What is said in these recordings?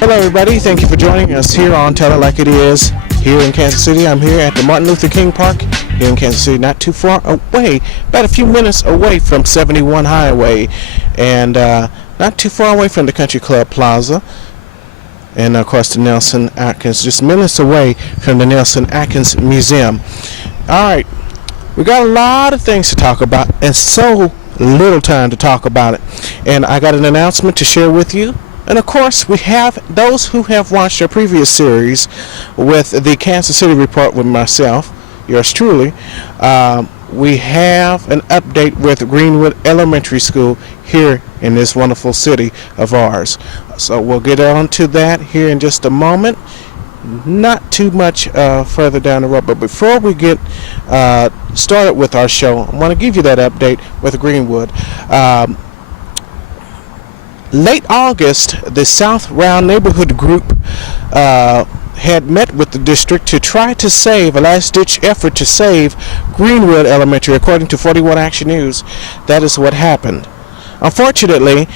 Hello, everybody. Thank you for joining us here on Tell It Like It Is here in Kansas City. I'm here at the Martin Luther King Park here in Kansas City, not too far away, about a few minutes away from 71 Highway, and not too far away from the Country Club Plaza, and of course the Nelson Atkins, just minutes away from the Nelson Atkins Museum. All right, we got a lot of things to talk about and so little time to talk about it, and I got an announcement to share with you. And of course, we have those who have watched our previous series with the Kansas City Report with myself, yours truly. We have an update with Greenwood Elementary School here in this wonderful city of ours. So we'll get on to that here in just a moment. Not too much further down the road, but before we get started with our show, I want to give you that update with Greenwood. Late August, the South Round Neighborhood Group had met with the district to try to save, a last-ditch effort to save Greenwood Elementary, according to 41 Action News. That is what happened. Unfortunately,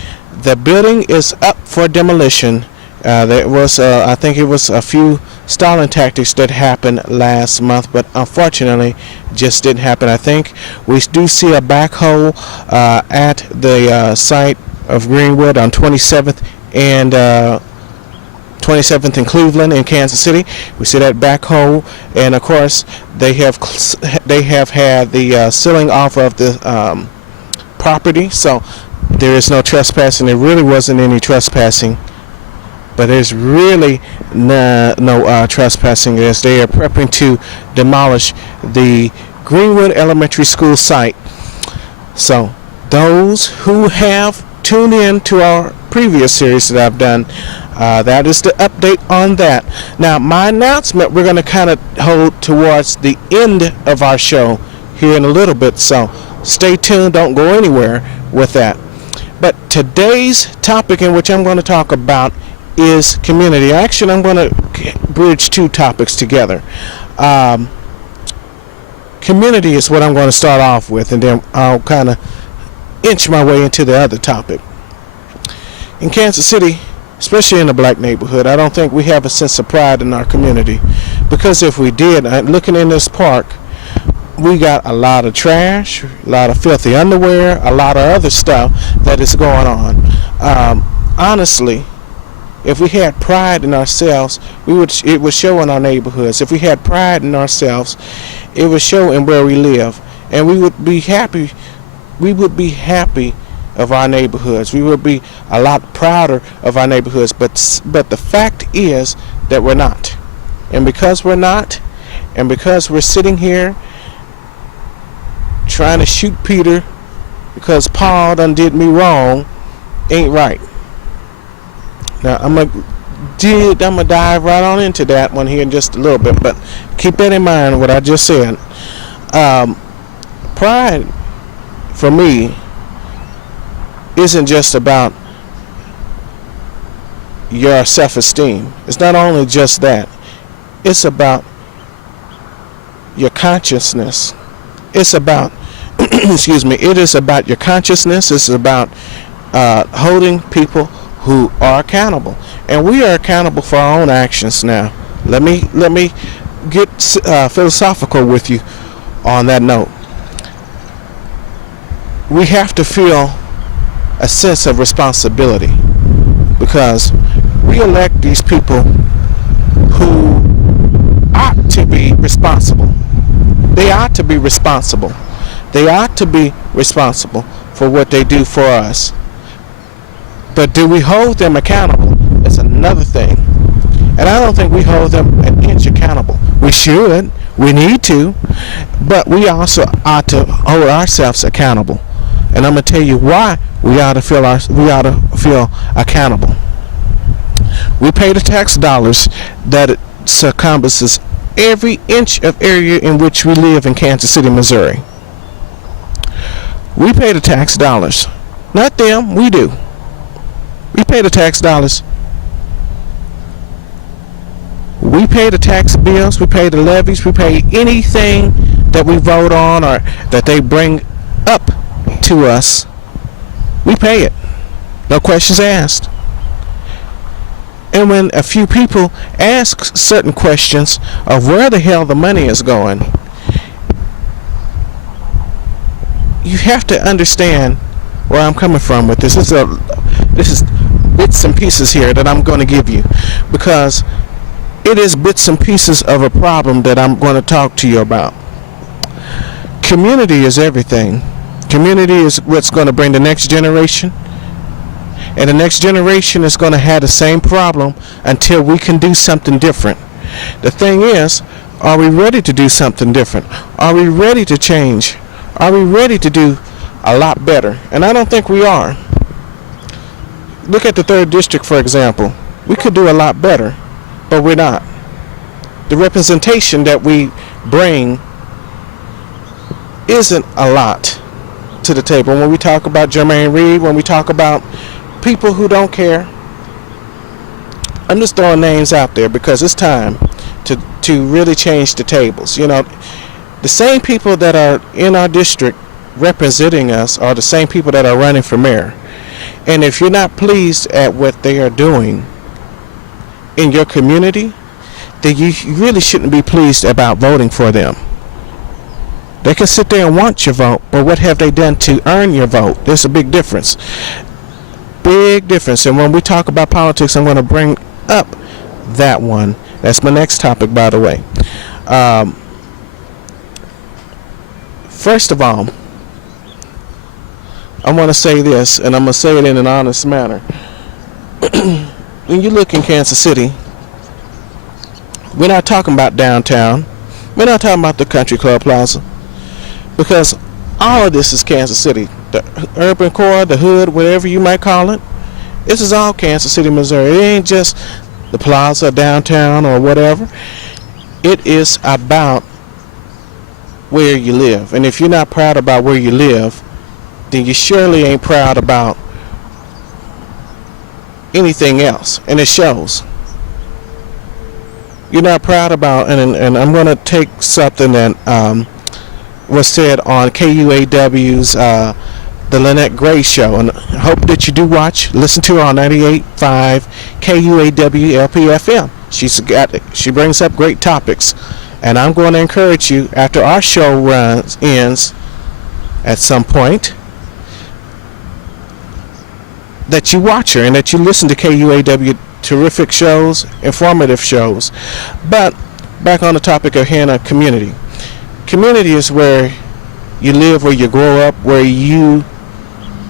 the building is up for demolition. There was, I think it was a few stalling tactics that happened last month, but unfortunately just didn't happen. I think we do see a backhoe at the site of Greenwood on 27th and 27th in Cleveland in Kansas City. We see that backhoe, and of course they have had the sealing off of the property, so there is no trespassing. There really wasn't any trespassing, but there's really no trespassing as they are prepping to demolish the Greenwood Elementary School site. So those who have tuned in to our previous series that I've done, that is the update on that. Now, my announcement we're going to kind of hold towards the end of our show here in a little bit, so stay tuned, don't go anywhere with that. But today's topic in which I'm going to talk about is community. Actually, I'm going to bridge two topics together. Community is what I'm going to start off with, and then I'll kind of inch my way into the other topic. In Kansas City, especially in the black neighborhood, I don't think we have a sense of pride in our community, because if we did, looking in this park, we got a lot of trash, a lot of filthy underwear, a lot of other stuff that is going on. Honestly, if we had pride in ourselves, it would show in our neighborhoods. If we had pride in ourselves, it would show in where we live, and we would be happy. We would be happy of our neighborhoods. We would be a lot prouder of our neighborhoods. But the fact is that we're not. And because we're not, and because we're sitting here trying to shoot Peter because Paul done did me wrong, ain't right. Now I'm gonna dive right on into that one here in just a little bit. But keep that in mind, what I just said. Pride, for me, isn't just about your self-esteem. It's not only just that. It's about your consciousness. It's about, excuse me, it is about your consciousness. It's about holding people who are accountable. And we are accountable for our own actions now. Let me get philosophical with you on that note. We have to feel a sense of responsibility, because we elect these people who ought to be responsible. They ought to be responsible. They ought to be responsible for what they do for us. But do we hold them accountable? It's another thing. And I don't think we hold them an inch accountable. We should. We need to. But we also ought to hold ourselves accountable. And I'm going to tell you why we ought to feel accountable. We pay the tax dollars that encompasses every inch of area in which we live in Kansas City, Missouri. We pay the tax dollars. Not them, we do. We pay the tax dollars. We pay the tax bills, we pay the levies, we pay anything that we vote on or that they bring up to us. We pay it. No questions asked. And when a few people ask certain questions of where the hell the money is going, you have to understand where I'm coming from with this. This is bits and pieces here that I'm going to give you, because it is bits and pieces of a problem that I'm going to talk to you about. Community is everything. Community is what's going to bring the next generation. And the next generation is going to have the same problem until we can do something different. The thing is, are we ready to do something different? Are we ready to change? Are we ready to do a lot better? And I don't think we are. Look at the 3rd District, for example. We could do a lot better, but we're not. The representation that we bring isn't a lot to the table. When we talk about Jermaine Reed, when we talk about people who don't care, I'm just throwing names out there because it's time to really change the tables. You know, the same people that are in our district representing us are the same people that are running for mayor. And if you're not pleased at what they are doing in your community, then you really shouldn't be pleased about voting for them. They can sit there and want your vote, but what have they done to earn your vote? There's a big difference. Big difference. And when we talk about politics, I'm going to bring up that one. That's my next topic, by the way. First of all, I want to say this, and I'm going to say it in an honest manner. When you look in Kansas City, we're not talking about downtown. We're not talking about the Country Club Plaza, because all of this is Kansas City. The urban core, the hood, whatever you might call it, this is all Kansas City, Missouri. It ain't just the plaza, downtown, or whatever. It is about where you live. And if you're not proud about where you live, then you surely ain't proud about anything else. And it shows. You're not proud about, and I'm going to take something that was said on KUAW's the Lyne't Gray Show, and I hope that you do listen to her on 98.5 KUAW LPFM. She brings up great topics, and I'm going to encourage you, after our show ends at some point, that you watch her and that you listen to KUAW. Terrific shows, informative shows. But back on the topic of having a community. Community is where you live, where you grow up, where you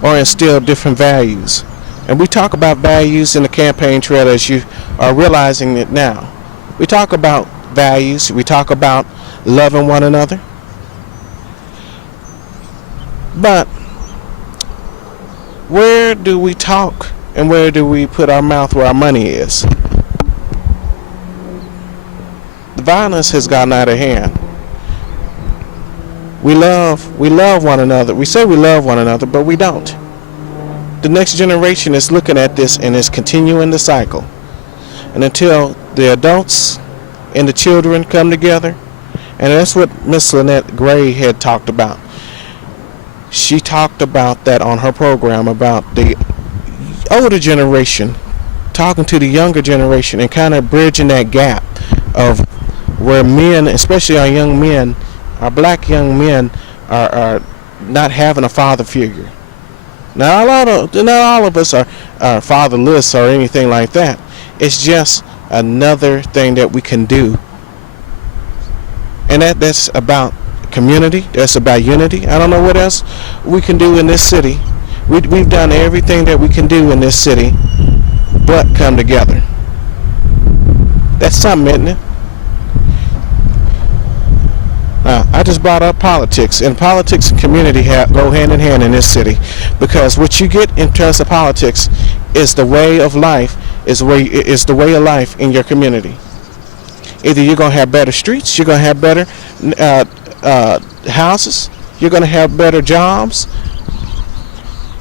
are instilled different values. And we talk about values in the campaign trail as you are realizing it now. We talk about values. We talk about loving one another. But where do we talk and where do we put our mouth where our money is? The violence has gotten out of hand. We love one another. We say we love one another, but we don't. The next generation is looking at this and is continuing the cycle. And until the adults and the children come together, and that's what Miss Lyne't Gray had talked about. She talked about that on her program, about the older generation talking to the younger generation and kind of bridging that gap of where men, especially our young men, our black young men, are not having a father figure. Now, not all of us are fatherless or anything like that. It's just another thing that we can do, and that's about community. That's about unity. I don't know what else we can do in this city. We've done everything that we can do in this city but come together. That's something, isn't it? I just brought up politics, and politics and community go hand in hand in this city, because what you get in terms of politics is the way of life, is the way of life in your community. Either you're going to have better streets, you're going to have better houses, you're going to have better jobs.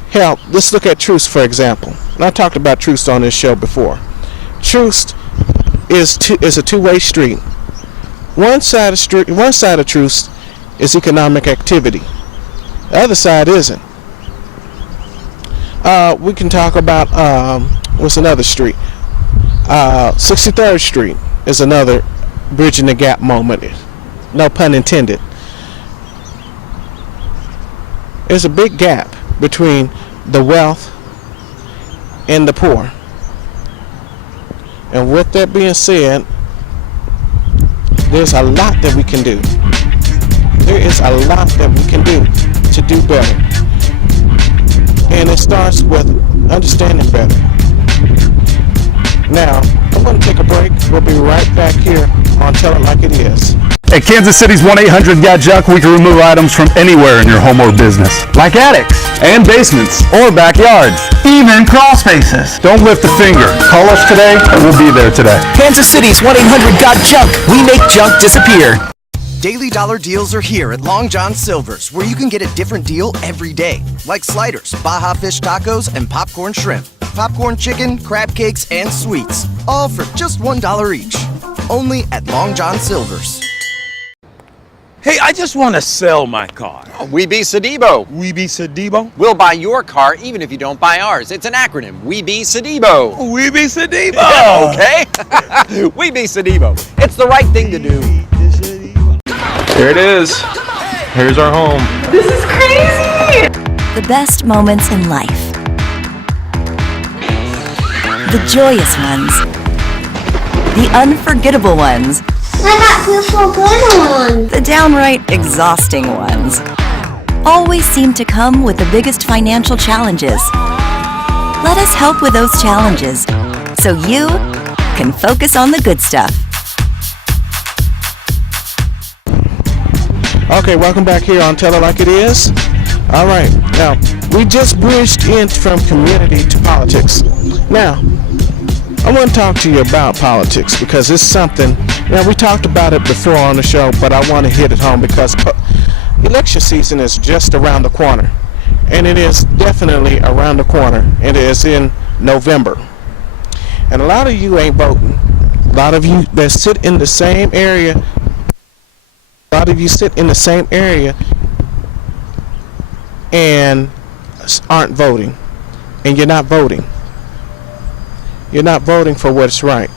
Hell, let's look at truce, for example. And I've talked about truce on this show before. Truce is a two-way street. One side of truce is economic activity. The other side isn't. We can talk about what's another street? 63rd Street is another bridging the gap moment. No pun intended. There's a big gap between the wealth and the poor. And with that being said, there's a lot that we can do. There is a lot that we can do to do better. And it starts with understanding better. Now, I'm going to take a break. We'll be right back here on Tell It Like It Is. At Kansas City's 1-800-GOT-JUNK, we can remove items from anywhere in your home or business. Like attics and basements or backyards. Even crawl spaces. Don't lift a finger. Call us today and we'll be there today. Kansas City's 1-800-GOT-JUNK. We make junk disappear. Daily dollar deals are here at Long John Silver's, where you can get a different deal every day. Like sliders, Baja fish tacos, and popcorn shrimp. Popcorn chicken, crab cakes, and sweets. All for just $1 each. Only at Long John Silver's. Hey, I just want to sell my car. We be Sedibo. We be Sedibo? We'll buy your car even if you don't buy ours. It's an acronym. We be Sedibo. We be Sedibo. Yeah, okay? We be Sedibo. It's the right thing to do. Here it is. Here's our home. This is crazy! The best moments in life. The joyous ones. The unforgettable ones. I got beautiful good ones. The downright exhausting ones. Always seem to come with the biggest financial challenges. Let us help with those challenges so you can focus on the good stuff. Okay, welcome back here on Tell It Like It Is. All right, now, we just bridged in from community to politics. Now, I want to talk to you about politics because it's something, now we talked about it before on the show, but I want to hit it home because election season is just around the corner. And it is definitely around the corner. It is in November. And a lot of you ain't voting. A lot of you that sit in the same area, and aren't voting. And you're not voting. You're not voting for what's right.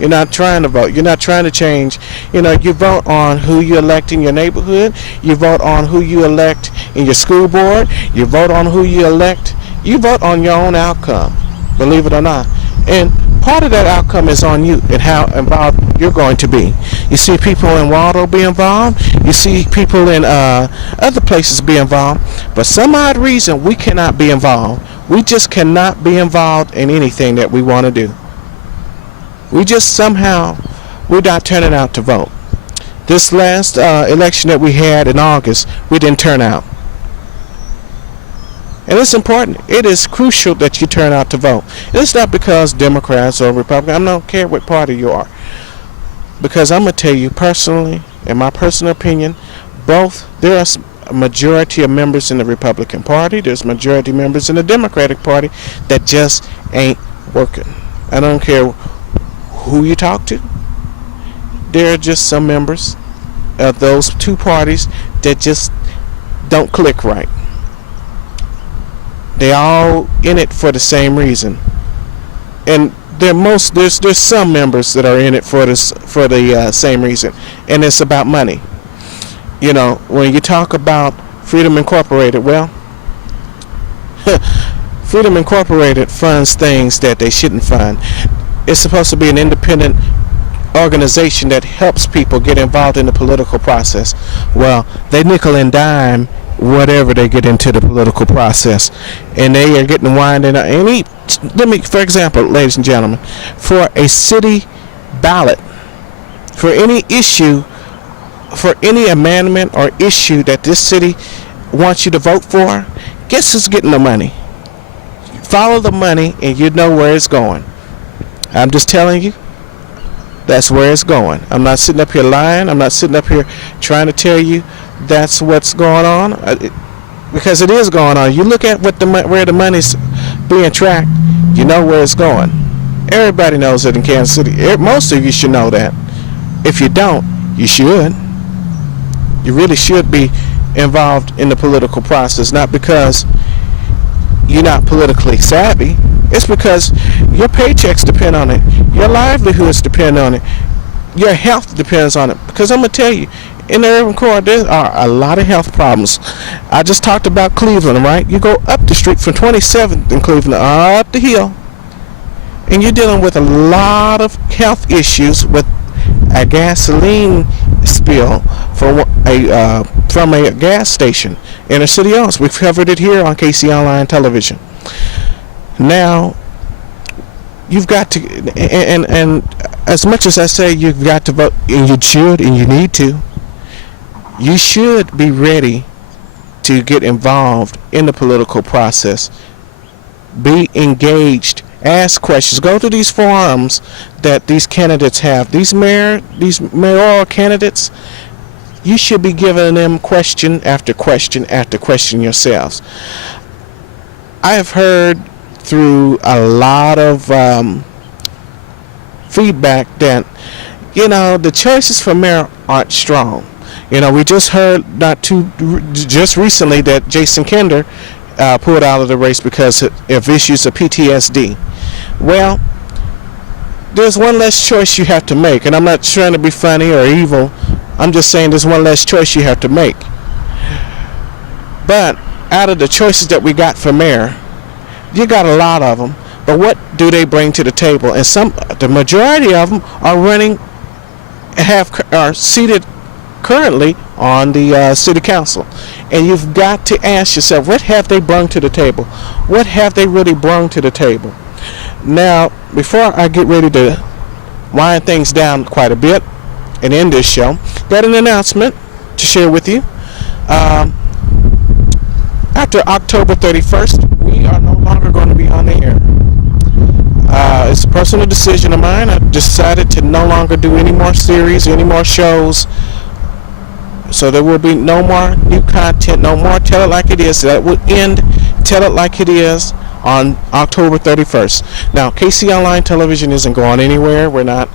You're not trying to vote. You're not trying to change. You know, you vote on who you elect in your neighborhood. You vote on who you elect in your school board. You vote on who you elect. You vote on your own outcome, believe it or not. And part of that outcome is on you and how involved you're going to be. You see people in Waldo be involved. You see people in other places be involved. But some odd reason we cannot be involved. We just cannot be involved in anything that we want to do. We just somehow, we're not turning out to vote. This last election that we had in August, we didn't turn out. And it's important. It is crucial that you turn out to vote. And it's not because Democrats or Republicans, I don't care what party you are. Because I'm going to tell you personally, in my personal opinion, both, there are a majority of members in the Republican Party, there's majority members in the Democratic Party that just ain't working. I don't care who you talk to. There are just some members of those two parties that just don't click right. They all in it for the same reason, and there's some members that are in it for the same reason, and it's about money. You know, when you talk about Freedom Incorporated, well, Freedom Incorporated funds things that they shouldn't fund. It's supposed to be an independent organization that helps people get involved in the political process. Well, they nickel and dime whatever they get into the political process, and they are getting winded up. And let me, for example, ladies and gentlemen, for a city ballot, for any issue, for any amendment or issue that this city wants you to vote for, guess who's getting the money? Follow the money and you know where it's going. I'm just telling you, that's where it's going. I'm not sitting up here lying. I'm not sitting up here trying to tell you that's what's going on, because it is going on. You look at where the money's being tracked, you know where it's going. Everybody knows it in Kansas City. Most of you should know that. If you don't, you should. You really should be involved in the political process, not because you're not politically savvy, It's because your paychecks depend on it. Your livelihoods depend on it. Your health depends on it. Because I'm going to tell you, in the urban core, there are a lot of health problems. I just talked about Cleveland, right? You go up the street from 27th in Cleveland, up the hill, and you're dealing with a lot of health issues with a gasoline spill from a gas station in a city else. We've covered it here on KC Online Television. Now, you've got to, and as much as I say you've got to vote, and you should, and you need to, you should be ready to get involved in the political process. Be engaged. Ask questions. Go to these forums that these candidates have. These mayoral candidates, you should be giving them question after question after question yourselves. I have heard through a lot of feedback that, the choices for mayor aren't strong. We just heard just recently that Jason Kinder pulled out of the race because of issues of PTSD. Well, there's one less choice you have to make, and I'm not trying to be funny or evil. I'm just saying there's one less choice you have to make. But out of the choices that we got for mayor, you got a lot of them. But what do they bring to the table? And the majority of them are seated currently on the city council. And you've got to ask yourself, what have they brought to the table? What have they really brought to the table? Now, before I get ready to wind things down quite a bit and end this show, got an announcement to share with you. After October 31st, we are no longer going to be on the air. It's a personal decision of mine. I decided to no longer do any more series, any more shows. So there will be no more new content, no more Tell It Like It Is. That will end Tell It Like It Is on October 31st. Now, KC Online Television isn't going anywhere. We're not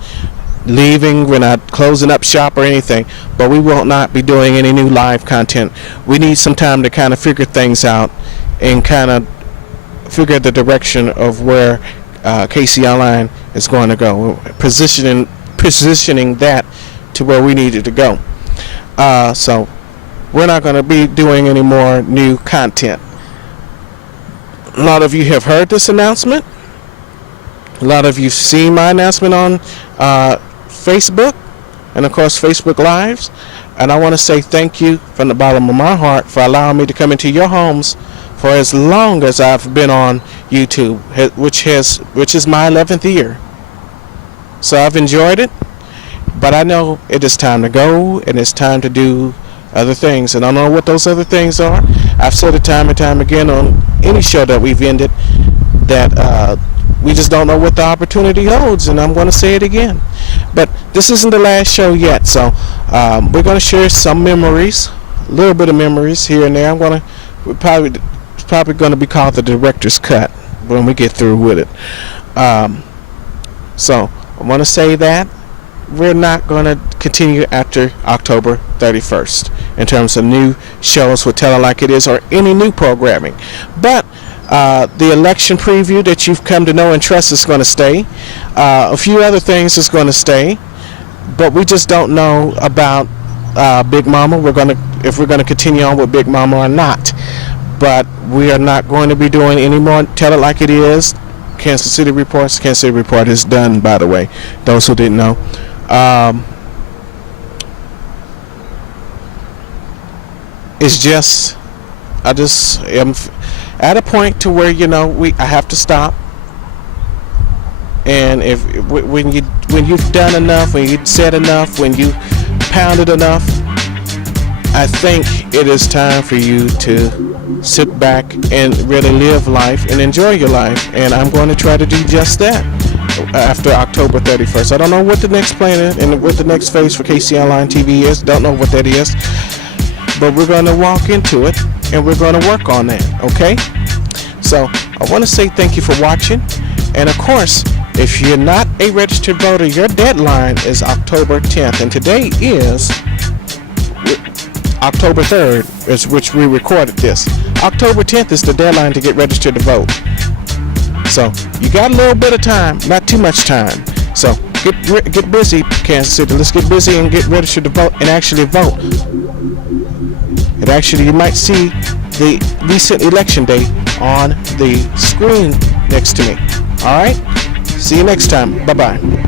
leaving. We're not closing up shop or anything. But we will not be doing any new live content. We need some time to kind of figure things out and kind of figure the direction of where KC Online is going to go. Positioning that to where we need it to go. So we're not going to be doing any more new content. A lot of you have heard this announcement. A lot of you seen my announcement on Facebook and of course Facebook Lives. And I want to say thank you from the bottom of my heart for allowing me to come into your homes for as long as I've been on YouTube, which is my 11th year. So I've enjoyed it. But I know it is time to go, and it's time to do other things. And I don't know what those other things are. I've said it time and time again on any show that we've ended that we just don't know what the opportunity holds, and I'm going to say it again. But this isn't the last show yet, so we're going to share some memories, a little bit of memories here and there. It's probably going to be called the director's cut when we get through with it. So I want to say that we're not going to continue after October 31st in terms of new shows with Tell It Like It Is or any new programming. But the election preview that you've come to know and trust is going to stay. A few other things is going to stay. But we just don't know about Big Mama. If we're going to continue on with Big Mama or not. But we are not going to be doing any more Tell It Like It Is. Kansas City Reports. Kansas City Report is done, by the way. Those who didn't know. It's just, I just am at a point to where I have to stop. And when you've done enough, when you've said enough, when you pounded enough, I think it is time for you to sit back and really live life and enjoy your life. And I'm going to try to do just that after October 31st. I don't know what the next plan is and what the next phase for KC Online TV is. Don't know what that is. But we're going to walk into it and we're going to work on that, okay? So I want to say thank you for watching. And of course, if you're not a registered voter, your deadline is October 10th. And today is October 3rd, which we recorded this. October 10th is the deadline to get registered to vote. So you got a little bit of time, not too much time. So get busy, Kansas City. Let's get busy and get registered to vote and actually vote. And actually, you might see the recent election day on the screen next to me. All right? See you next time. Bye-bye.